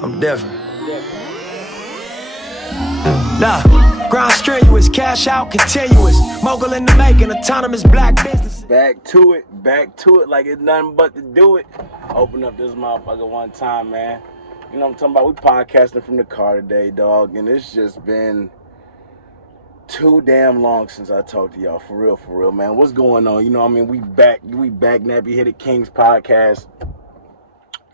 I'm different. Nah, ground strenuous, cash out continuous. Mogul in the making, autonomous black business. Back to it like it's nothing but to do it. Open up this motherfucker one time, man. You know what I'm talking about? We podcasting from the car today, dog, and it's just been too damn long since I talked to y'all. For real, man. What's going on? You know what I mean? We back, Nappy hit it, Kingz podcast.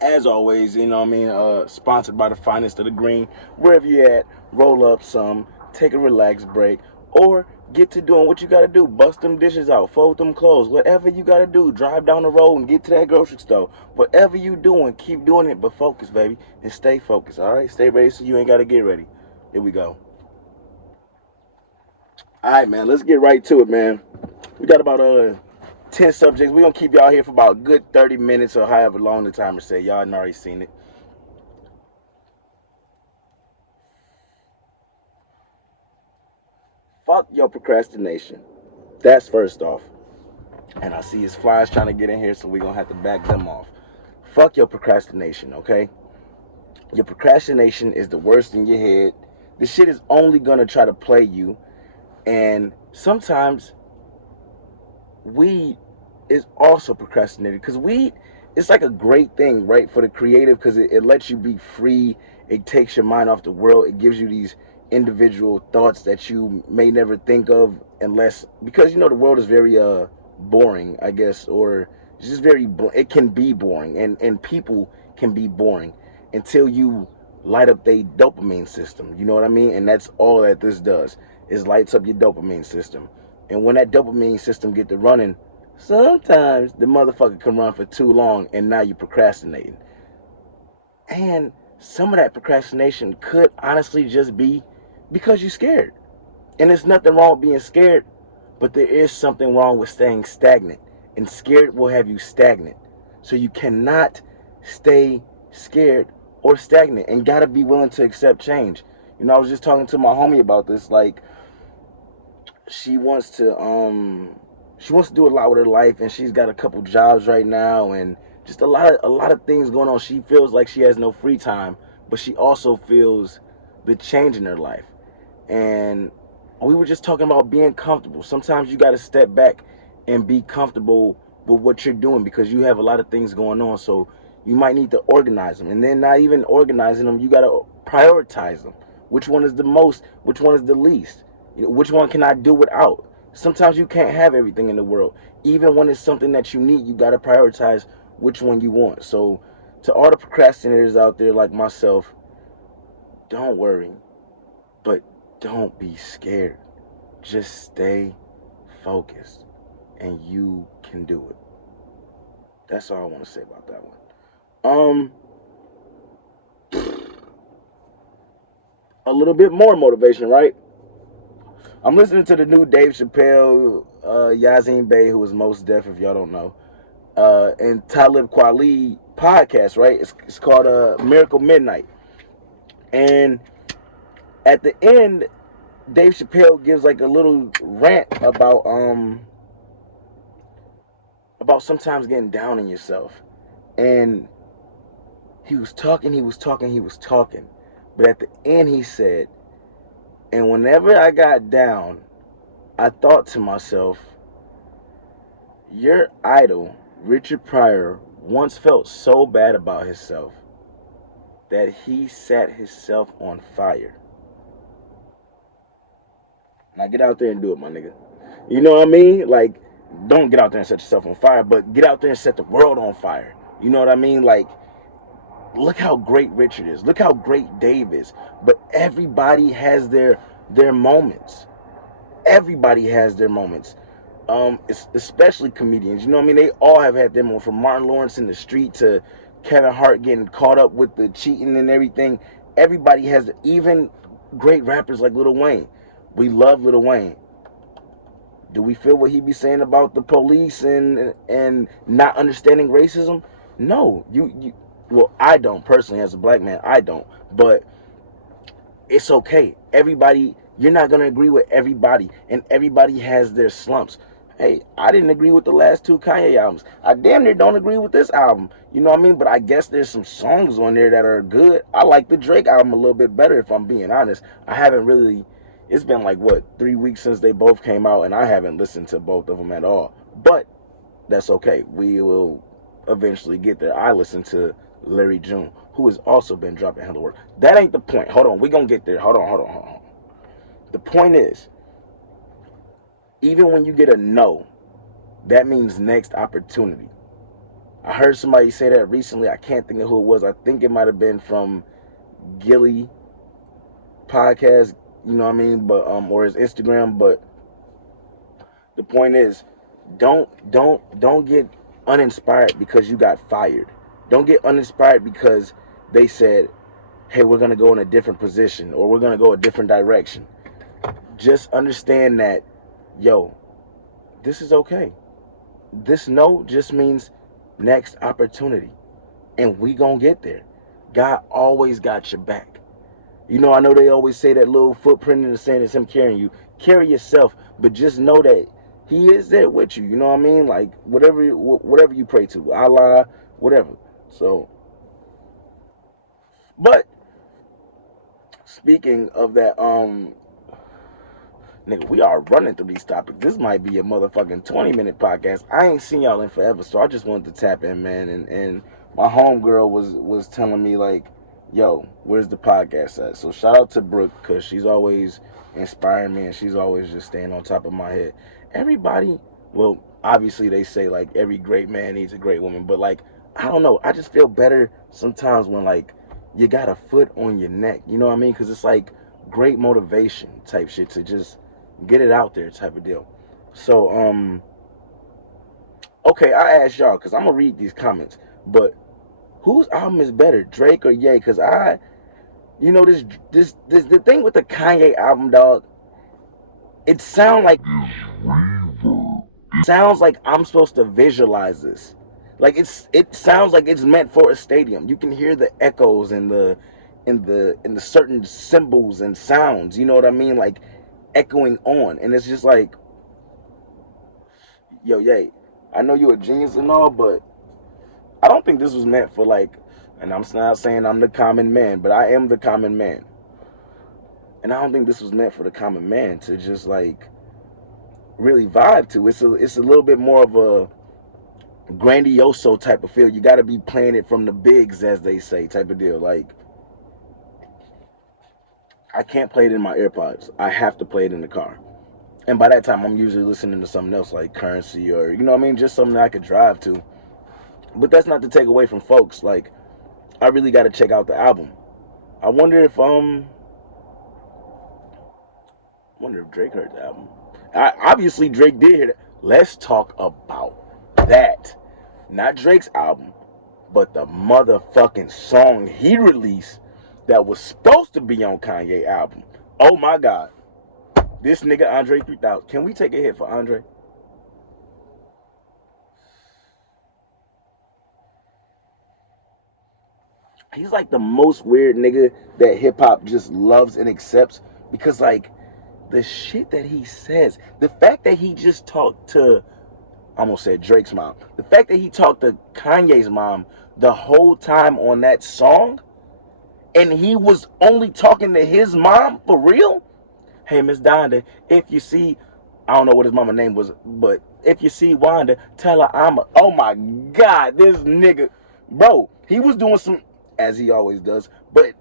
As always, you know what I mean? Sponsored by the finest of the green. Wherever you at, roll up some, take a relaxed break, or get to doing what you gotta do. Bust them dishes out, fold them clothes, whatever you gotta do. Drive down the road and get to that grocery store. Whatever you doing, keep doing it, but focus, baby, and stay focused, all right? Stay ready so you ain't gotta get ready. Here we go. All right, man, let's get right to it, man. We got about 10 subjects. We're going to keep y'all here for about a good 30 minutes or however long the timer say. Y'all done already seen it. Fuck your procrastination. That's first off. And I see his flies trying to get in here, so we're going to have to back them off. Fuck your procrastination, okay? Your procrastination is the worst in your head. This shit is only going to try to play you. And sometimes weed is also procrastinated, because weed is like a great thing, right, for the creative, because it lets you be free. It takes your mind off the world. It gives you these individual thoughts that you may never think of unless, because you know the world is very boring, I guess, or it's just very it can be boring, and people can be boring until you light up their dopamine system, you know what I mean? And that's all that this does, is lights up your dopamine system. And when that dopamine system get to running, sometimes the motherfucker can run for too long, and now you're procrastinating. And some of that procrastination could honestly just be because you're scared. And there's nothing wrong with being scared, but there is something wrong with staying stagnant. And scared will have you stagnant. So you cannot stay scared or stagnant, and gotta be willing to accept change. You know, I was just talking to my homie about this. Like, she wants to do a lot with her life, and she's got a couple jobs right now, and just a lot of things going on. She feels like she has no free time, but she also feels the change in her life. And we were just talking about being comfortable. Sometimes you got to step back and be comfortable with what you're doing, because you have a lot of things going on. So you might need to organize them, and then not even organizing them, you got to prioritize them. Which one is the most? Which one is the least? You know, which one can I do without? Sometimes you can't have everything in the world. Even when it's something that you need, you got to prioritize which one you want. So to all the procrastinators out there like myself, don't worry, but don't be scared. Just stay focused, and you can do it. That's all I want to say about that one. A little bit more motivation, right? I'm listening to the new Dave Chappelle, Yazin Bey, who is Most Def, if y'all don't know, and Talib Kweli podcast, right? It's called Miracle Midnight. And at the end, Dave Chappelle gives like a little rant about sometimes getting down on yourself. And he was talking. But at the end he said, and whenever I got down, I thought to myself, your idol, Richard Pryor, once felt so bad about himself that he set himself on fire. Now get out there and do it, my nigga. You know what I mean? Like, don't get out there and set yourself on fire, but get out there and set the world on fire. You know what I mean? Like, look how great Richard is. Look how great Dave is. But everybody has their moments. Everybody has their moments. Especially comedians. You know what I mean? They all have had their moments, from Martin Lawrence in the street to Kevin Hart getting caught up with the cheating and everything. Everybody has, even great rappers like Lil Wayne. We love Lil Wayne. Do we feel what he be saying about the police and not understanding racism? No, well, I don't personally, as a black man, I don't. But it's okay. Everybody, you're not gonna agree with everybody, and everybody has their slumps. Hey, I didn't agree with the last two Kanye albums. I damn near don't agree with this album. You know what I mean? But I guess there's some songs on there that are good. I like the Drake album a little bit better, if I'm being honest. I haven't really. It's been like, what, 3 weeks since they both came out, and I haven't listened to both of them at all. But that's okay. We will eventually get there. I listened to Larry June, who has also been dropping hella work. That ain't the point. Hold on. We gonna get there. Hold on. The point is, even when you get a no, that means next opportunity. I heard somebody say that recently. I can't think of who it was. I think it might have been from Gilly podcast, you know what I mean? But or his Instagram. But the point is, don't get uninspired because you got fired. Don't get uninspired because they said, hey, we're gonna go in a different position or we're gonna go a different direction. Just understand that, yo, this is okay. This no just means next opportunity. And we gonna get there. God always got your back. You know, I know they always say that little footprint in the sand is him carrying you. Carry yourself, but just know that he is there with you. You know what I mean? Like whatever you pray to, Allah, whatever. So, but speaking of that, nigga, we are running through these topics. This might be a motherfucking 20-minute podcast. I ain't seen y'all in forever, so I just wanted to tap in, man. And my homegirl was telling me like, yo, where's the podcast at? So shout out to Brooke, because she's always inspiring me and she's always just staying on top of my head. Everybody, well, obviously they say like every great man needs a great woman, but like, I don't know. I just feel better sometimes when like you got a foot on your neck. You know what I mean? Because it's like great motivation type shit to just get it out there type of deal. So, okay, I asked y'all because I'm gonna read these comments, but whose album is better, Drake or Ye? Because you know, this the thing with the Kanye album, dog. It sounds like I'm supposed to visualize this. Like it sounds like it's meant for a stadium. You can hear the echoes and the certain symbols and sounds. You know what I mean? Like echoing on, and it's just like, yo, Ye, I know you're a genius and all, but I don't think this was meant for like, and I'm not saying I'm the common man, but I am the common man. And I don't think this was meant for the common man to just like really vibe to. It's a little bit more of a grandioso type of feel. You got to be playing it from the bigs, as they say, type of deal. Like, I can't play it in my AirPods. I have to play it in the car. And by that time, I'm usually listening to something else like Currency or, you know what I mean, just something that I could drive to. But that's not to take away from folks. Like, I really got to check out the album. I wonder if Drake heard the album. Obviously, Drake did hear it. Let's talk about that. Not Drake's album, but the motherfucking song he released that was supposed to be on Kanye album. Oh my God. This nigga Andre 3000. Can we take a hit for Andre? He's like the most weird nigga that hip hop just loves and accepts, because like the shit that he says, the fact that he just talked to, I almost said Drake's mom, the fact that he talked to Kanye's mom the whole time on that song, and he was only talking to his mom for real. Hey, Miss Donda, if you see, I don't know what his mama name was, but if you see Wanda, tell her I'm a, oh my God, this nigga, bro, he was doing some, as he always does, but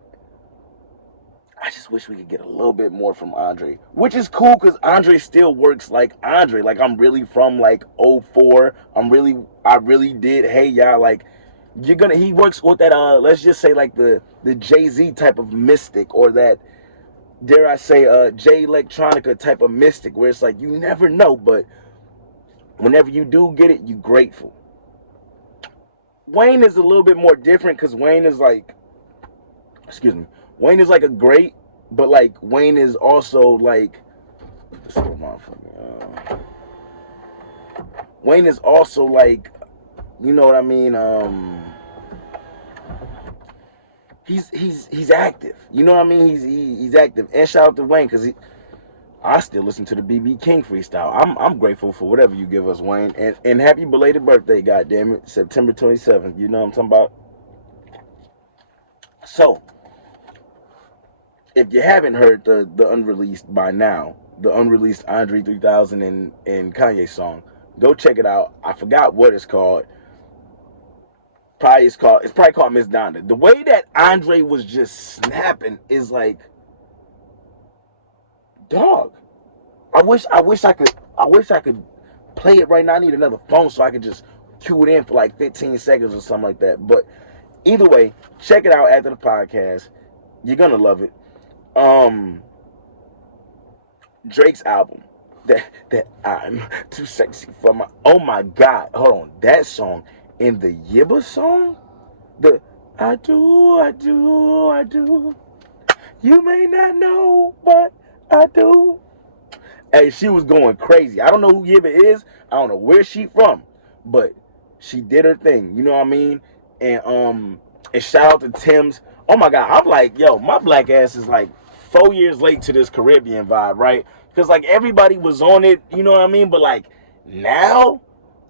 I just wish we could get a little bit more from Andre, which is cool because Andre still works like Andre. Like, I'm really from like '04. I really did. Hey, y'all, like, he works with that, let's just say like the Jay-Z type of mystic, or that, dare I say, Jay Electronica type of mystic, where it's like, you never know, but whenever you do get it, you grateful. Wayne is a little bit more different because Wayne is like, excuse me, Wayne is like a great, but like Wayne is also like, Wayne is also like, you know what I mean? He's active. You know what I mean? He's active. And shout out to Wayne, because I still listen to the BB King freestyle. I'm grateful for whatever you give us, Wayne. And happy belated birthday, goddammit, September 27th. You know what I'm talking about? So, if you haven't heard the unreleased by now, the unreleased Andre 3000 and Kanye song, go check it out. I forgot what it's called. It's probably called Miss Donda. The way that Andre was just snapping is like, dog. I wish I could play it right now. I need another phone so I could just cue it in for like 15 seconds or something like that. But either way, check it out after the podcast. You're gonna love it. Drake's album, that I'm too sexy for my. Oh my God, hold on, that song in the Yibba song, the I do. You may not know, but I do. Hey, she was going crazy. I don't know who Yibba is. I don't know where she from, but she did her thing. You know what I mean? And shout out to Tim's. Oh my God, I'm like, yo, my black ass is like 4 years late to this Caribbean vibe, right? Because like everybody was on it, you know what I mean? But like now,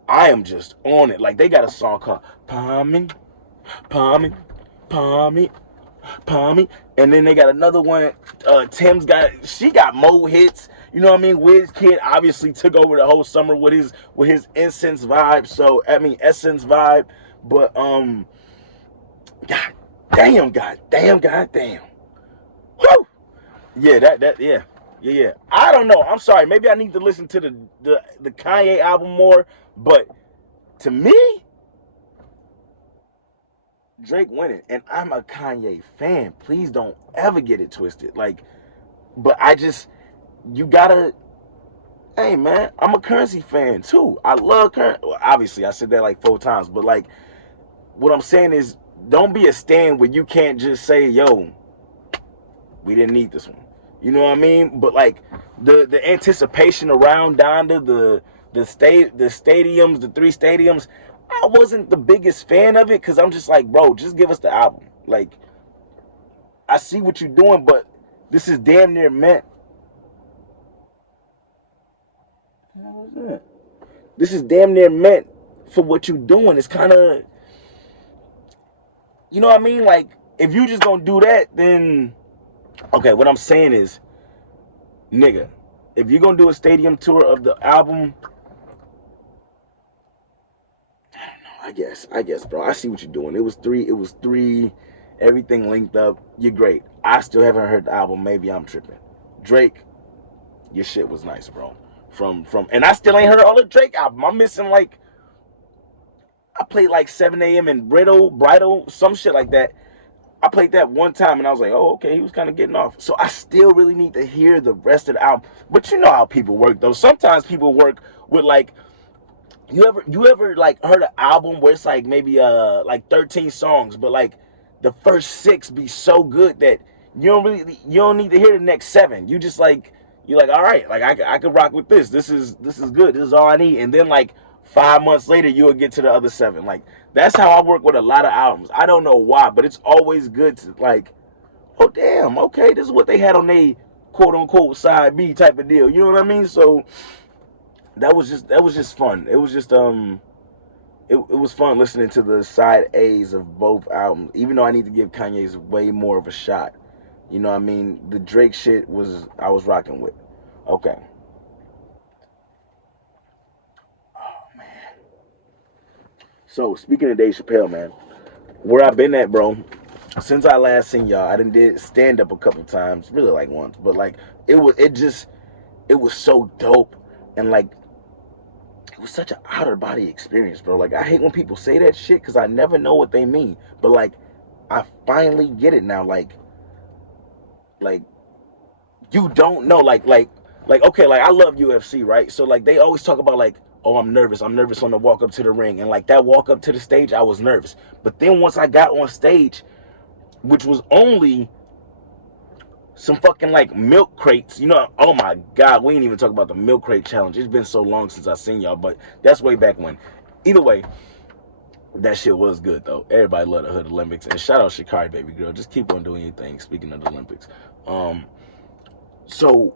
I am just on it. Like they got a song called Palmy, Palmy, Palmy, Palmy, and then they got another one. She got more hits. You know what I mean? Wiz Kid obviously took over the whole summer with his Essence vibe. So I mean Essence vibe, but God damn. Whew. Yeah, yeah. I don't know. I'm sorry. Maybe I need to listen to the Kanye album more. But to me, Drake winning, and I'm a Kanye fan. Please don't ever get it twisted. Like, but you gotta. Hey man, I'm a Currency fan too. I love Currency. Well, obviously, I said that like 4 times. But like, what I'm saying is, don't be a stan where you can't just say, "Yo, we didn't need this one." You know what I mean? But like the anticipation around Donda, the stadiums, the 3 stadiums, I wasn't the biggest fan of it because I'm just like, bro, just give us the album. Like, I see what you're doing, but this is damn near meant. This is damn near meant for what you're doing. It's kind of, you know what I mean? Like, if you just gonna do that, then okay. What I'm saying is, nigga, if you're gonna do a stadium tour of the album, I guess, bro. I see what you're doing. It was three, everything linked up. You're great. I still haven't heard the album. Maybe I'm tripping. Drake, your shit was nice, bro. And I still ain't heard all the Drake album. I'm missing like, I played like 7 a.m. and Bridal, some shit like that. I played that one time and I was like, oh, okay, he was kind of getting off. So I still really need to hear the rest of the album. But you know how people work though. Sometimes people work with like, you ever like heard an album where it's like maybe like 13 songs, but like the first 6 be so good that you don't need to hear the next 7. You're like, all right, like I could rock with this. This is good. This is all I need. And then like 5 months later, you'll get to the other 7. Like that's how I work with a lot of albums. I don't know why, but it's always good to like, oh damn, okay, this is what they had on their quote unquote side B type of deal. You know what I mean? So that was just fun. It was just it was fun listening to the side A's of both albums. Even though I need to give Kanye's way more of a shot. You know what I mean? The Drake shit I was rocking with. Okay. Oh man. So speaking of Dave Chappelle, man, where I've been at, bro, since I last seen y'all, I did stand up a couple times, really like once, but like it was so dope, and like it was such an out of body experience, bro. Like I hate when people say that shit because I never know what they mean, but like I finally get it now. Like you don't know, like okay, like I love UFC, right? So like they always talk about like, oh, I'm nervous on the walk up to the ring, and like that walk up to the stage, I was nervous. But then once I got on stage, which was only some fucking like milk crates, you know, oh my God, we ain't even talk about the milk crate challenge. It's been so long since I seen y'all, but that's way back when. Either way, that shit was good though. Everybody loved the Hood Olympics, and shout out Shikari, baby girl. Just keep on doing your thing. Speaking of the Olympics, so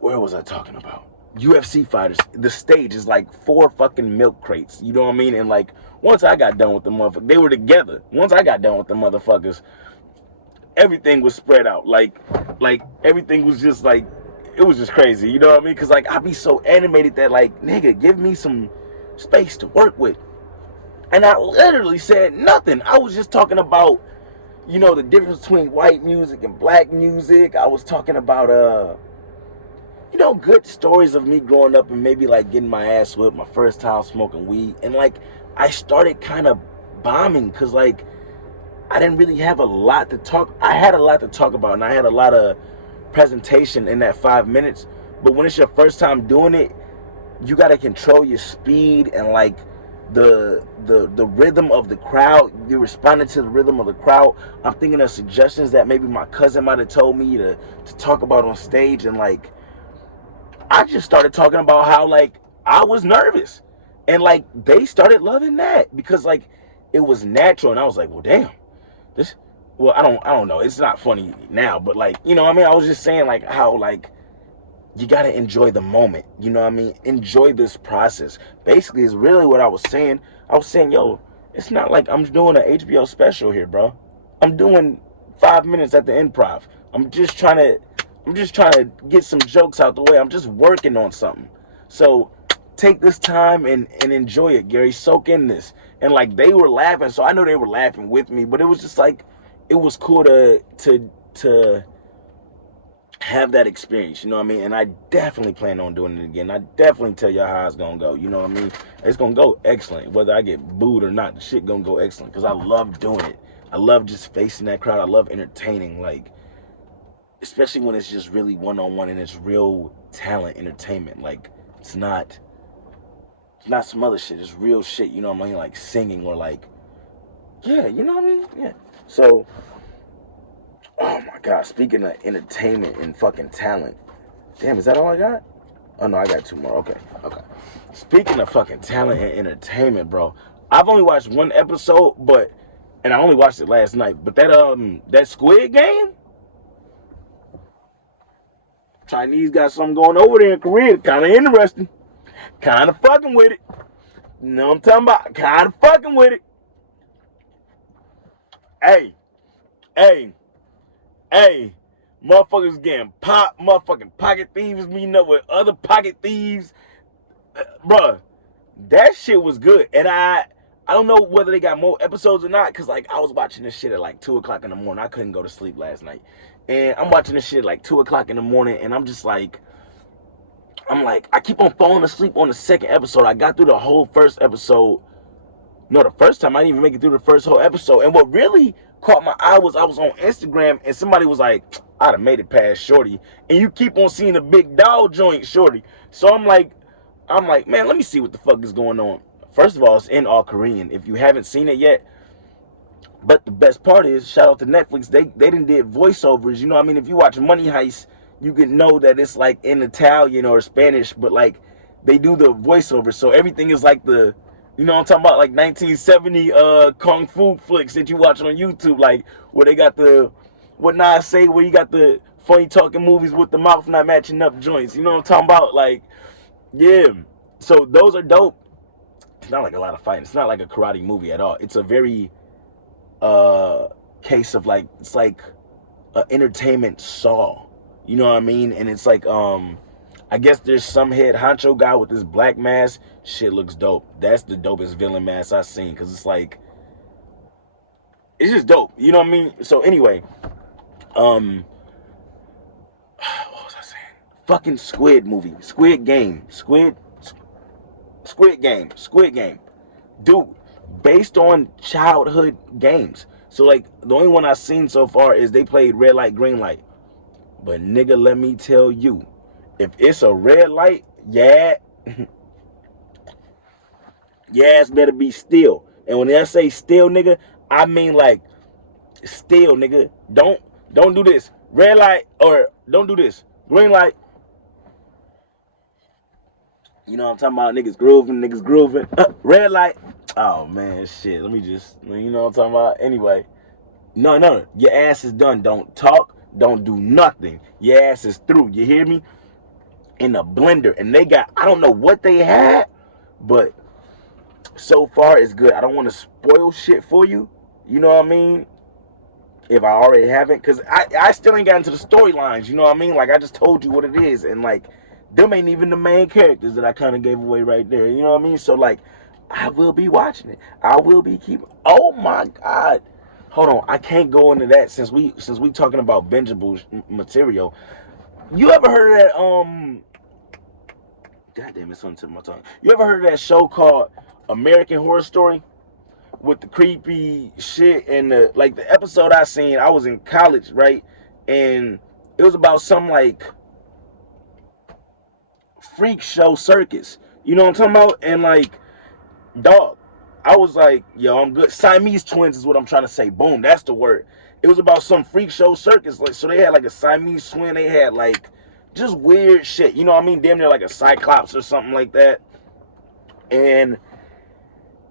where was I talking about? UFC fighters. The stage is like 4 fucking milk crates. You know what I mean? And like once I got done with the motherfuckers, they were together. Once I got done with the motherfuckers, everything was spread out. Like everything was just like, it was just crazy. You know what I mean? Because like I be so animated that like, nigga, give me some space to work with. And I literally said nothing. I was just talking about, you know, the difference between white music and black music. I was talking about you know, good stories of me growing up and maybe like getting my ass whipped, my first time smoking weed. And like I started kind of bombing because like I didn't really have a lot to talk. I had a lot to talk about and I had a lot of presentation in that 5 minutes. But when it's your first time doing it, you got to control your speed and like the rhythm of the crowd. You're responding to the rhythm of the crowd. I'm thinking of suggestions that maybe my cousin might have told me to talk about on stage, and like I just started talking about how like I was nervous, and like they started loving that because like it was natural, and I was like, well, damn, this. Well, I don't know. It's not funny now, but like, you know what I mean? I was just saying like how like you gotta enjoy the moment. You know what I mean? Enjoy this process. Basically, is really what I was saying. I was saying, yo, it's not like I'm doing an HBO special here, bro. I'm doing 5 minutes at the improv. I'm just trying to get some jokes out the way. I'm just working on something. So take this time and enjoy it, Gary. Soak in this. And like they were laughing, so I know they were laughing with me, but it was just like it was cool to have that experience, you know what I mean? And I definitely plan on doing it again. I definitely tell y'all how it's gonna go, you know what I mean? It's gonna go excellent. Whether I get booed or not, the shit gonna go excellent because I love doing it. I love just facing that crowd. I love entertaining, like, especially when it's just really one-on-one and it's real talent entertainment. Like, it's not some other shit. It's real shit, you know what I mean? Like singing or like, yeah, you know what I mean? Yeah. So, oh my God, speaking of entertainment and fucking talent. Damn, is that all I got? Oh no, I got 2 more. Okay. Speaking of fucking talent and entertainment, bro. I've only watched 1 episode, and I only watched it last night. But that Squid Game? Chinese got something going over there in Korea. Kinda interesting. Kinda fucking with it. You know what I'm talking about? Kinda fucking with it. Hey, motherfuckers getting popped, motherfucking pocket thieves meeting up with other pocket thieves. Bruh, that shit was good. And I don't know whether they got more episodes or not, because like I was watching this shit at like 2 o'clock in the morning. I couldn't go to sleep last night. And I'm watching this shit at like 2 o'clock in the morning, and I'm like, I keep on falling asleep on the second episode. I got through the whole first episode. No, the first time I didn't even make it through the first whole episode. And what really caught my eye was I was on Instagram and somebody was like, I'd have made it past Shorty. And you keep on seeing the big dog joint Shorty. So I'm like, man, let me see what the fuck is going on. First of all, it's in all Korean. If you haven't seen it yet, but the best part is, shout out to Netflix, they done did voiceovers. You know what I mean? If you watch Money Heist, you can know that it's like in Italian or Spanish, but like they do the voiceovers. So everything is like the, you know what I'm talking about, like 1970 kung fu flicks that you watch on YouTube, like where they got the, what Nas say, where you got the funny talking movies with the mouth not matching up joints. You know what I'm talking about? Like, yeah. So those are dope. It's not like a lot of fighting. It's not like a karate movie at all. It's a very case of like, it's like an entertainment Saw. You know what I mean? And it's like, I guess there's some head honcho guy with this black mask. Shit looks dope. That's the dopest villain mask I've seen, because it's like, it's just dope. You know what I mean? So anyway, what was I saying? Fucking Squid movie. Squid Game. Squid Game. Dude, based on childhood games. So like, the only one I've seen so far is they played red light, green light. But nigga, let me tell you, if it's a red light, yeah, yes, better be still. And when I say still, nigga, I mean like still, nigga. Don't do this. Red light, or don't do this. Green light. You know what I'm talking about? Niggas grooving. Red light. Oh man, shit. Let me just, you know what I'm talking about? Anyway, no. Your ass is done. Don't talk. Don't do nothing. Your ass is through. You hear me? in a blender, and they got, I don't know what they had, but so far it's good. I don't want to spoil shit for you, you know what I mean, if I already haven't, because I still ain't got into the storylines, you know what I mean, like I just told you what it is, and like them ain't even the main characters that I kind of gave away right there, you know what I mean, so like I will be watching it. I will be keeping, oh my god, hold on, I can't go into that since we talking about bingeable material. You ever heard of that God damn, it's on the tip of my tongue. You ever heard of that show called American Horror Story? With the creepy shit and the, like, the episode I seen, I was in college, right? And it was about some like freak show circus. You know what I'm talking about? And like, dog, I was like, yo, I'm good. Siamese twins is what I'm trying to say. Boom, that's the word. It was about some freak show circus. Like, so they had like a Siamese twin. They had like just weird shit. You know what I mean? Damn near like a cyclops or something like that. And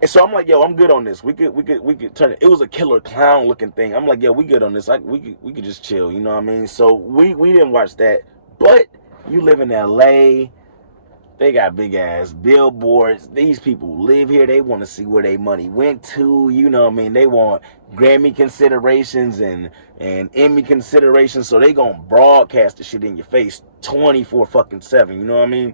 so I'm like, yo, I'm good on this. We could turn it. It was a killer clown looking thing. I'm like, yo, we good on this. We could just chill. You know what I mean? So we didn't watch that. But you live in L.A. They got big ass billboards. These people live here. They want to see where their money went to. You know what I mean? They want Grammy considerations and Emmy considerations. So they gonna broadcast the shit in your face 24/7. You know what I mean?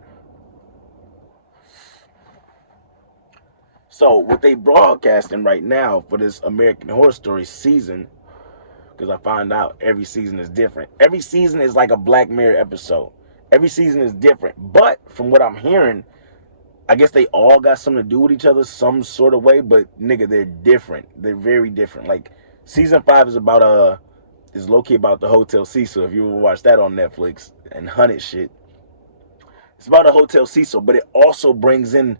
So what they broadcasting right now for this American Horror Story season, because I find out every season is different. Every season is like a Black Mirror episode. Every season is different. But from what I'm hearing, I guess they all got something to do with each other some sort of way. But nigga, they're different. They're very different. Like season 5 is about is low-key about the Hotel Cecil. If you ever watch that on Netflix and hunted shit, it's about a Hotel Cecil. But it also brings in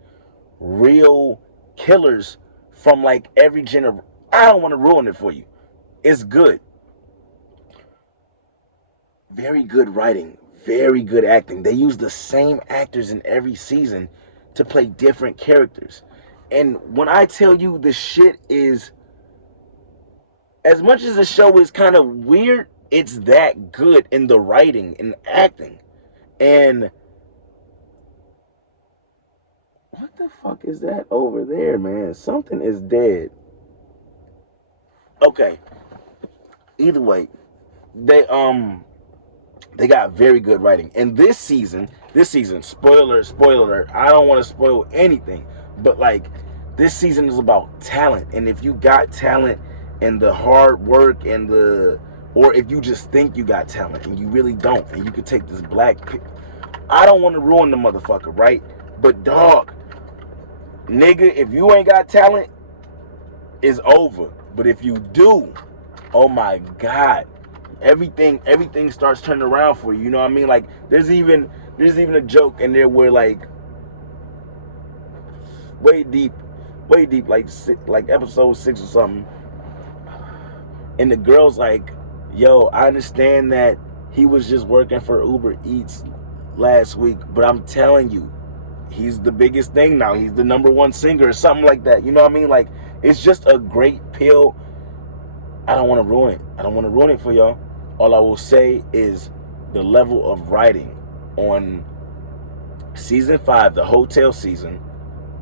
real killers from like every generation. I don't want to ruin it for you. It's good. Very good writing. Very good acting. They use the same actors in every season to play different characters. And when I tell you the shit is, as much as the show is kind of weird, it's that good in the writing and acting. And what the fuck is that over there, man? Something is dead. Okay. Either way, they got very good writing. And this season, spoiler, I don't want to spoil anything, but like this season is about talent. And if you got talent and the hard work and or if you just think you got talent and you really don't, and you could take this I don't want to ruin the motherfucker, right? But dog, nigga, if you ain't got talent, it's over. But if you do, oh my god, everything starts turning around for you. You know what I mean? Like there's even a joke in there where like way deep, like episode 6 or something, and the girl's like, yo, I understand that he was just working for Uber Eats last week, but I'm telling you, he's the biggest thing now. He's the #1 singer or something like that. You know what I mean? Like it's just a great pill. I don't want to ruin it. I don't want to ruin it for y'all. All I will say is the level of writing on season 5, the hotel season,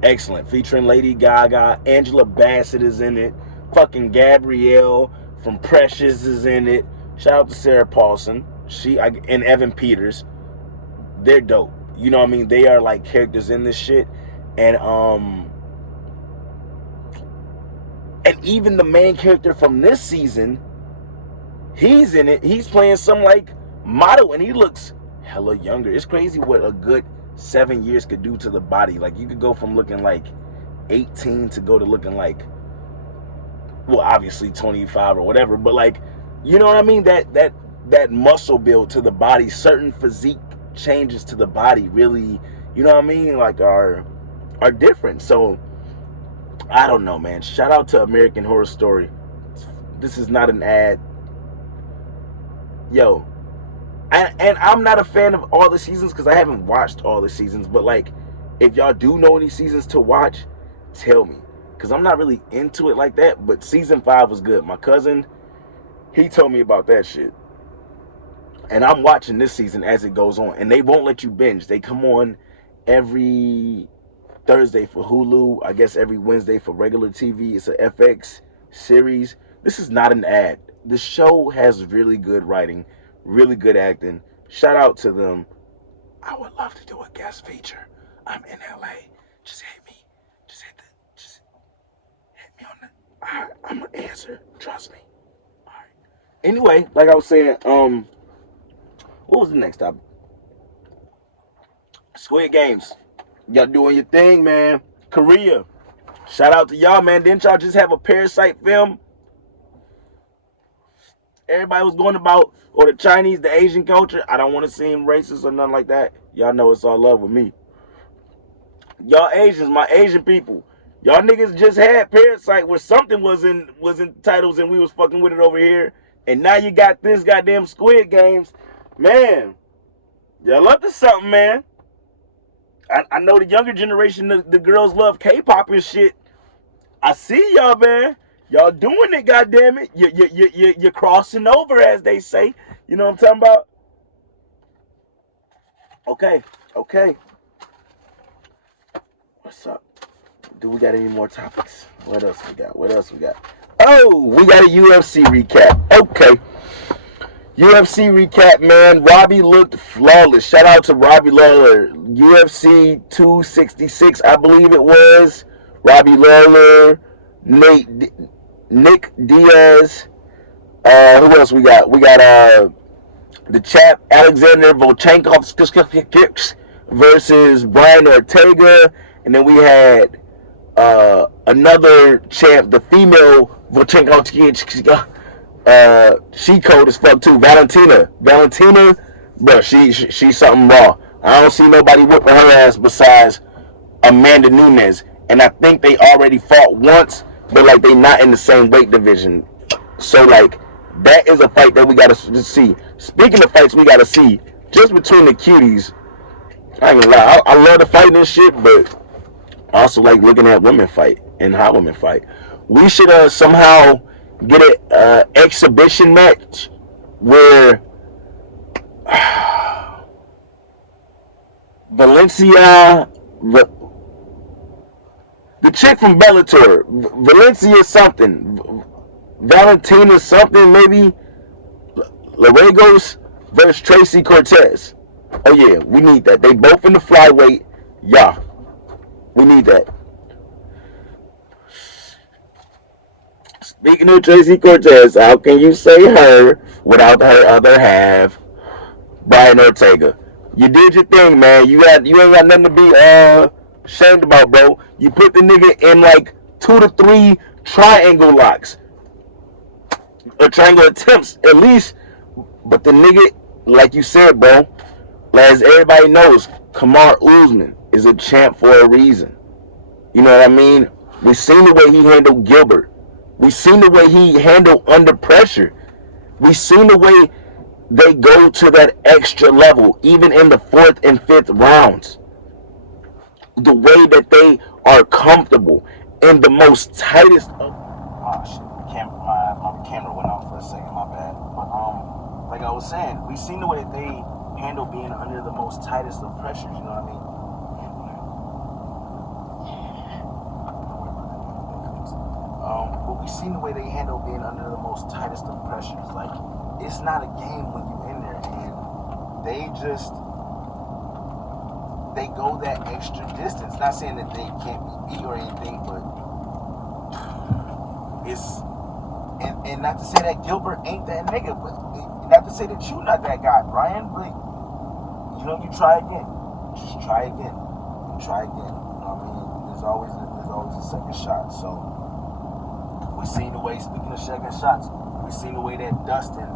excellent. Featuring Lady Gaga, Angela Bassett is in it, fucking Gabrielle from Precious is in it. Shout out to Sarah Paulson, and Evan Peters. They're dope. You know what I mean? They are like characters in this shit, and even the main character from this season, he's in it. He's playing some like model, and he looks hella younger. It's crazy what a good 7 years could do to the body. Like you could go from looking like 18 to go to looking like, well, obviously 25 or whatever, but like, you know what I mean? That muscle build to the body, certain physique changes to the body really, you know what I mean? Like are different. So I don't know, man. Shout out to American Horror Story. This is not an ad. Yo, and I'm not a fan of all the seasons because I haven't watched all the seasons. But like, if y'all do know any seasons to watch, tell me, because I'm not really into it like that. But season 5 was good. My cousin, he told me about that shit. And I'm watching this season as it goes on, and they won't let you binge. They come on every Thursday for Hulu, I guess every Wednesday for regular TV. It's a FX series. This is not an ad. The show has really good writing, really good acting. Shout out to them. I would love to do a guest feature. I'm in LA. Just hit me. Just hit me on the. I'm gonna answer. Trust me. All right. Anyway, like I was saying, what was the next topic? Squid Games. Y'all doing your thing, man. Korea. Shout out to y'all, man. Didn't y'all just have a Parasite film? Everybody was going about, or the Chinese, the Asian culture. I don't want to seem racist or nothing like that. Y'all know it's all love with me. Y'all Asians, my Asian people. Y'all niggas just had Parasite where something was in titles and we was fucking with it over here. And now you got this goddamn Squid Games. Man, y'all up to something, man. I know the younger generation, the girls love K-pop and shit. I see y'all, man. Y'all doing it, goddammit. You're crossing over, as they say. You know what I'm talking about? Okay. What's up? Do we got any more topics? What else we got? Oh, we got a UFC recap. Okay. UFC recap, man. Robbie looked flawless. Shout out to Robbie Lawler. UFC 266, I believe it was. Robbie Lawler, Nick Diaz. Who else we got? We got the chap Alexander Volchenkov versus Brian Ortega, and then we had another champ, the female Volchenkov. She cold as fuck too. Valentina, bro, she's something raw. I don't see nobody whipping her ass besides Amanda Nunes, and I think they already fought once, but like they not in the same weight division. So like that is a fight that we gotta see. Speaking of fights, we gotta see just between the cuties. I ain't gonna lie, I love the fighting and shit, but I also like looking at women fight and how women fight. We should somehow get an exhibition match where Valencia, the chick from Bellator, Valencia something, Valentina something, maybe Larregos versus Tracy Cortez. Oh yeah, we need that. They both in the flyweight. Yeah, we need that. Speaking of Tracy Cortez, how can you say her without her other half, Brian Ortega? You did your thing, man. You ain't got nothing to be ashamed about, bro. You put the nigga in like 2 to 3 triangle locks or triangle attempts at least. But the nigga, like you said, bro, as everybody knows, Kamaru Usman is a champ for a reason. You know what I mean? We seen the way he handled Gilbert. We seen the way he handled under pressure. We seen the way they go to that extra level, even in the 4th and 5th rounds. The way that they are comfortable in the most tightest of... Oh shit, my camera went off for a second, my bad. But like I was saying, we seen the way that they handle being under the most tightest of pressures, you know what I mean? But we seen the way they handle being under the most tightest of pressures. Like, it's not a game when you in there, and they go that extra distance. Not saying that they can't be beat or anything, but it's and not to say that Gilbert ain't that nigga, but not to say that you not that guy, Brian. But you know, you try again, just try again, and try again. You know what I mean? There's always a second shot. So. We seen the way, speaking of second shots, we seen the way that Dustin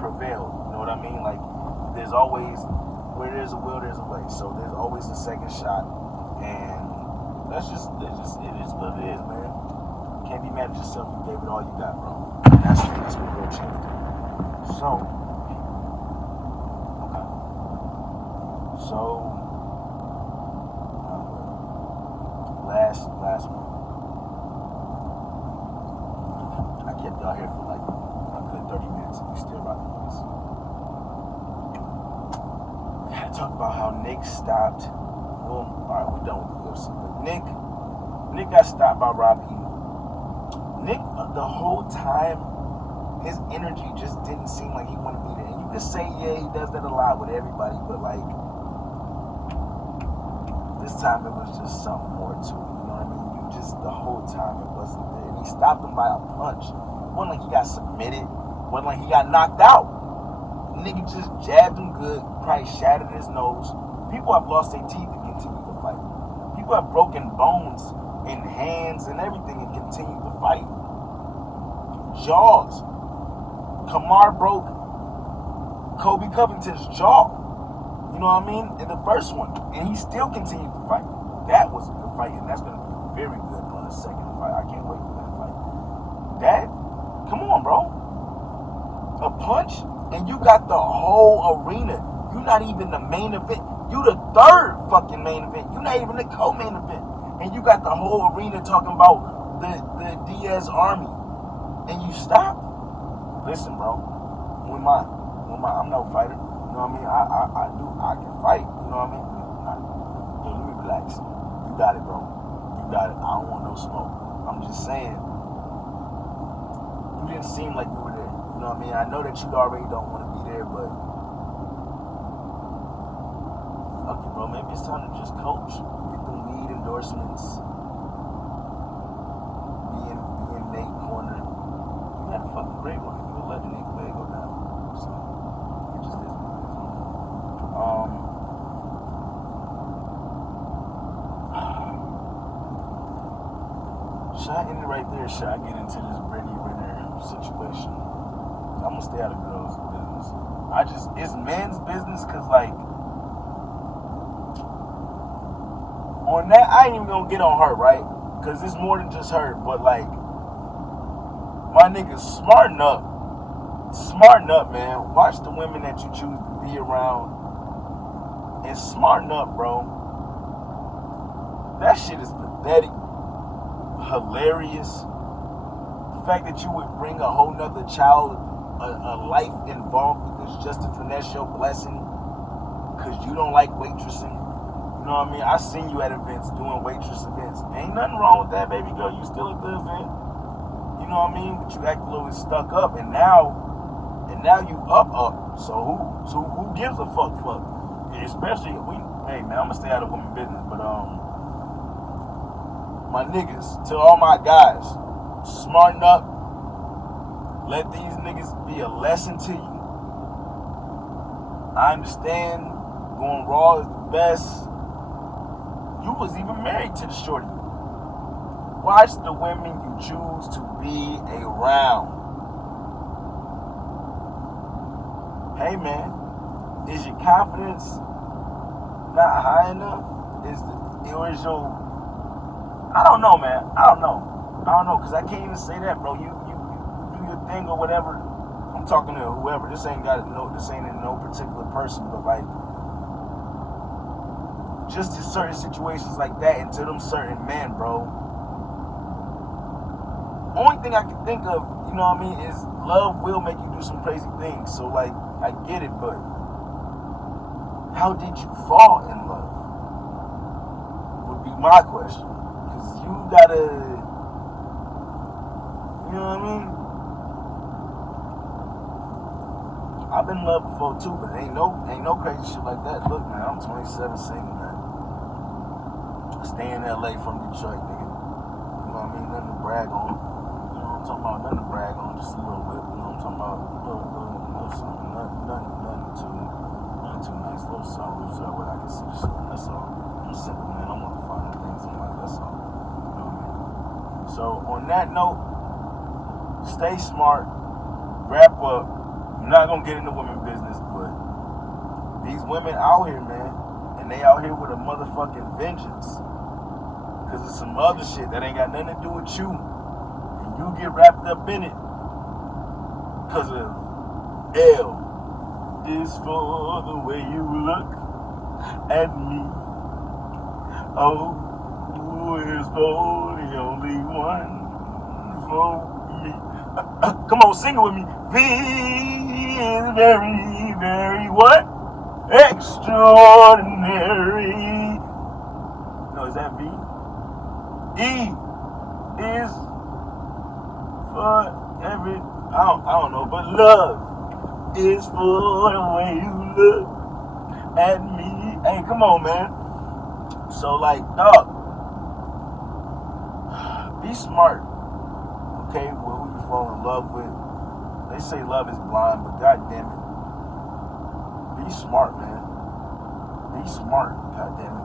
prevailed. You know what I mean? Like, there's always, where there's a will, there's a way. So there's always a second shot, and it is what it is, man. You can't be mad at yourself. You gave it all you got, bro. And that's what real champs do. So, okay. So, last one. I kept y'all here for like a good 30 minutes and you still rocking with us. talk about how Nick stopped. Well, all right, we're done with the UFC, but Nick got stopped by Robbie. Nick, the whole time, his energy just didn't seem like he wanted to be there. And you could say, yeah, he does that a lot with everybody, but like this time it was just something more to it. You know what I mean? You just the whole time it wasn't there. And he stopped him by a punch. It wasn't like he got submitted. It wasn't like he got knocked out. The nigga just jabbed him good, probably shattered his nose. People have lost their teeth and continue to fight. People have broken bones in hands and everything and continue to fight. Jaws. Kamar broke Kobe Covington's jaw. You know what I mean? In the first one. And he still continued to fight. That was a good fight, and that's going to be very good on the second fight. I can't wait for that fight. That? Come on, bro. A punch, and you got the whole arena. You're not even the main event. You the third fucking main event. You're not even the co-main event. And you got the whole arena talking about the Diaz army. And you stopped? Listen, bro. Who am I? I'm no fighter. You know what I mean? I can fight. You know what I mean? Let me relax. You got it, bro. You got it. I don't want no smoke. I'm just saying. You didn't seem like you were there. You know what I mean? I know that you already don't want to be there, but fuck it, bro. Maybe it's time to just coach. Get the weed endorsements. Be in Nate corner. You had a fucking great one. You would let the nigga leg go down. So it just is what it is. Should I end it right there? Should I get into this Brittany Renner situation? I'm gonna stay out of girls' business. It's men's business, cause like on that, I ain't even gonna get on her, right? Cause it's more than just her, but like my niggas, smarten up, man. Watch the women that you choose to be around, and smarten up, bro. That shit is pathetic. Hilarious. The fact that you would bring a whole nother child, a life involved with this just to finesse your blessing because you don't like waitressing. You know what I mean? I seen you at events doing waitress events. Ain't nothing wrong with that, baby girl. You still at the event. You know what I mean? But you act a little stuck up, and now you up. So who gives a fuck? Especially hey man, I'm gonna stay out of women's business, but my niggas, to all my guys, smarten up. Let these niggas be a lesson to you. I understand going raw is the best. You was even married to the shorty. Watch the women you choose to be around. Hey man, is your confidence not high enough? Or is your I don't know, man. I don't know, because I can't even say that, bro. You do your thing or whatever. I'm talking to whoever. This ain't in no particular person, but like just to certain situations like that and to them certain men, bro. Only thing I can think of, you know what I mean, is love will make you do some crazy things. So like, I get it, but how did you fall in love? Would be my question. Cause you gotta, you know what I mean? I've been in love before too, but ain't no crazy shit like that. Look, man, I'm 27, single, man. Stay in LA from Detroit, nigga. You know what I mean? Nothing to brag on. You know what I'm talking about? Nothing to brag on, just a little whip. You know what I'm talking about? Little something. Nothing too nice. Little something so where I can see the shit. That's all. I'm simple, man. I want to find things in life. That's all. You know what I mean? So on that note, stay smart. Wrap up. I'm not gonna get into women's business, but these women out here, man, and they out here with a motherfucking vengeance. Cause it's some other shit that ain't got nothing to do with you. And you get wrapped up in it. Cause of L is for the way you look at me. O is for the only one for me. Come on, sing it with me. V is very, very what? extraordinary. No, is that V? E is for every, I don't know, but love is for the way you look at me. Hey, come on, man. So, like, dog, be smart, okay, with who you fall in love with. They say love is blind, but god damn it, be smart, man. Be smart, god damn it.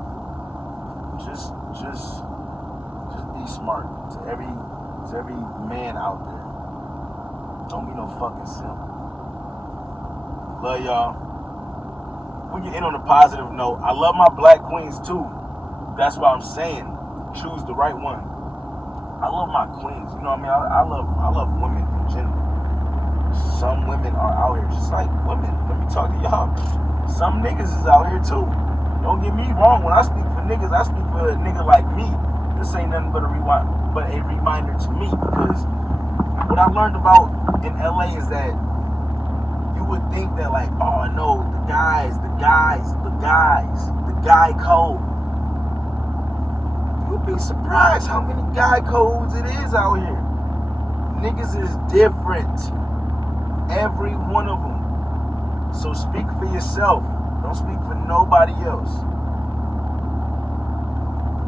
Just be smart to every man out there. Don't be no fucking simp. Love y'all. We get in on a positive note. I love my black queens too. That's why I'm saying choose the right one. I love my queens. You know what I mean? I love women in general. Some women are out here just like women. Let me talk to y'all. Some niggas is out here too. Don't get me wrong. When I speak for niggas, I speak for a nigga like me. This ain't nothing but a reminder to me, because what I learned about in LA is that you would think that, like, oh no, the guy code. You'd be surprised how many guy codes it is out here. Niggas is different. Every one of them. So speak for yourself. Don't speak for nobody else.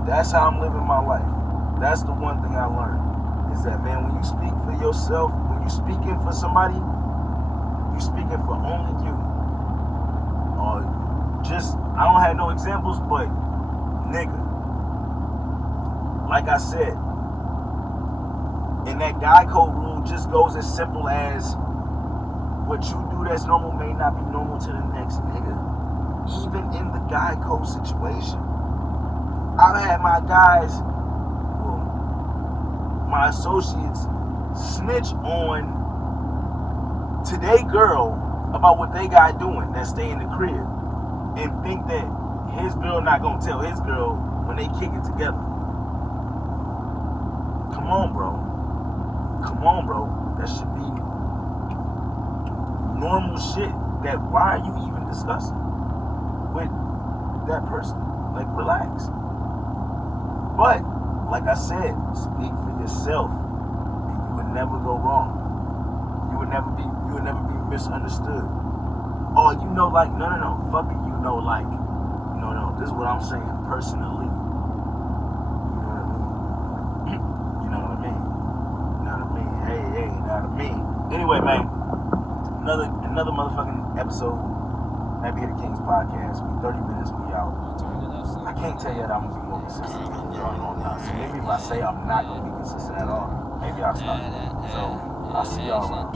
That's how I'm living my life. That's the one thing I learned. Is that, man, when you speak for yourself, when you speaking for somebody, you speaking for only you. I don't have no examples, but nigga, like I said, and that guy code rule just goes as simple as what you do that's normal may not be normal to the next nigga. Even in the guy code situation, I've had my guys, my associates, snitch on today girl about what they got doing that stay in the crib, and think that his girl not gonna tell his girl when they kick it together. Come on, bro. That should be normal shit. That why are you even discussing with that person? Like, relax. But like I said, speak for yourself, and you would never go wrong. You would never be misunderstood. Oh, you know, like, no, fuck it, you know, like, no, this is what I'm saying personally. You know what I mean? You know what I mean? Hey, you know what I mean? Anyway, man, another motherfucking episode, Nappy the Kingz podcast. We 30 minutes, we out. I can't tell you that I'm gonna be more consistent than y'all know now. So maybe if I say I'm not gonna be consistent at all, maybe I'll stop. So I'll see y'all around.